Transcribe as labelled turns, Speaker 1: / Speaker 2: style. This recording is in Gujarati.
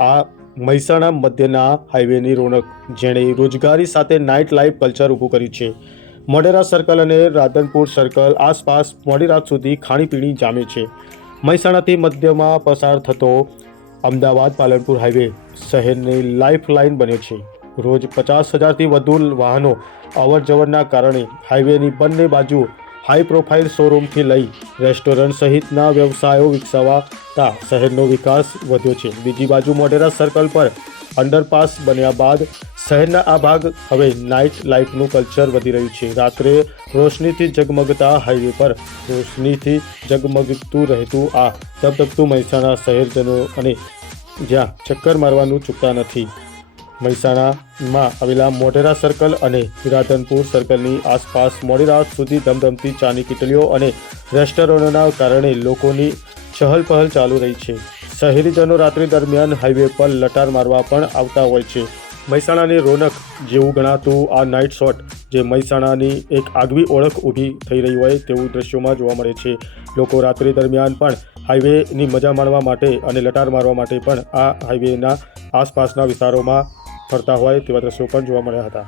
Speaker 1: આ મહેસાણા મધ્યના હાઈવેની રોનક, જેણે રોજગારી સાથે નાઇટ લાઈફ કલ્ચર ઊભું કર્યું છે. મોઢેરા સર્કલ અને રાધનપુર સર્કલ આસપાસ મોડી રાત સુધી ખાણીપીણી જામે છે. મહેસાણાથી મધ્યમાં પસાર થતો અમદાવાદ પાલનપુર હાઈવે શહેરની લાઈફ લાઇન બન્યો છે. રોજ પચાસ હજારથી વધુ વાહનો અવર જવરના કારણે હાઈવેની બંને બાજુ હાઈ પ્રોફાઇલ શોરૂમથી લઈ રેસ્ટોરન્ટ સહિતના વ્યવસાયો વિકસાવાતા શહેરનો વિકાસ વધ્યો છે. બીજી બાજુ મોઢેરા સર્કલ પર અંડરપાસ બન્યા બાદ શહેરના આ ભાગ હવે નાઇટ લાઇફનું કલ્ચર વધી રહ્યું છે. રાત્રે રોશનીથી જગમગતા હાઈવે પર રોશનીથી જગમગતું રહેતું આ ધબધબતું મહેસાણા શહેરજનો અને જ્યાં ચક્કર મારવાનું ચૂકતા નથી. મહેસાણામાં આવેલા મોઢેરા સર્કલ અને રાધનપુર સર્કલની આસપાસ મોડી રાત સુધી ધમધમતી ચાની કીટલીઓ અને રેસ્ટોરન્ટોના કારણે લોકોની ચહલપહલ ચાલુ રહી છે. શહેરીજનો રાત્રિ દરમિયાન હાઈવે પર લટાર મારવા પણ આવતા હોય છે. મહેસાણાની રોનક જેવું ગણાતું આ નાઇટ શોટ, જે મહેસાણાની એક આગવી ઓળખ ઊભી થઈ રહી હોય તેવું દ્રશ્યોમાં જોવા મળે છે. લોકો રાત્રિ દરમિયાન પણ હાઈવેની મજા માણવા માટે અને લટાર મારવા માટે પણ આ હાઈવેના આસપાસના વિસ્તારોમાં ફરતા હોય તેવા દ્રશ્યો પણ જોવા મળ્યા હતા.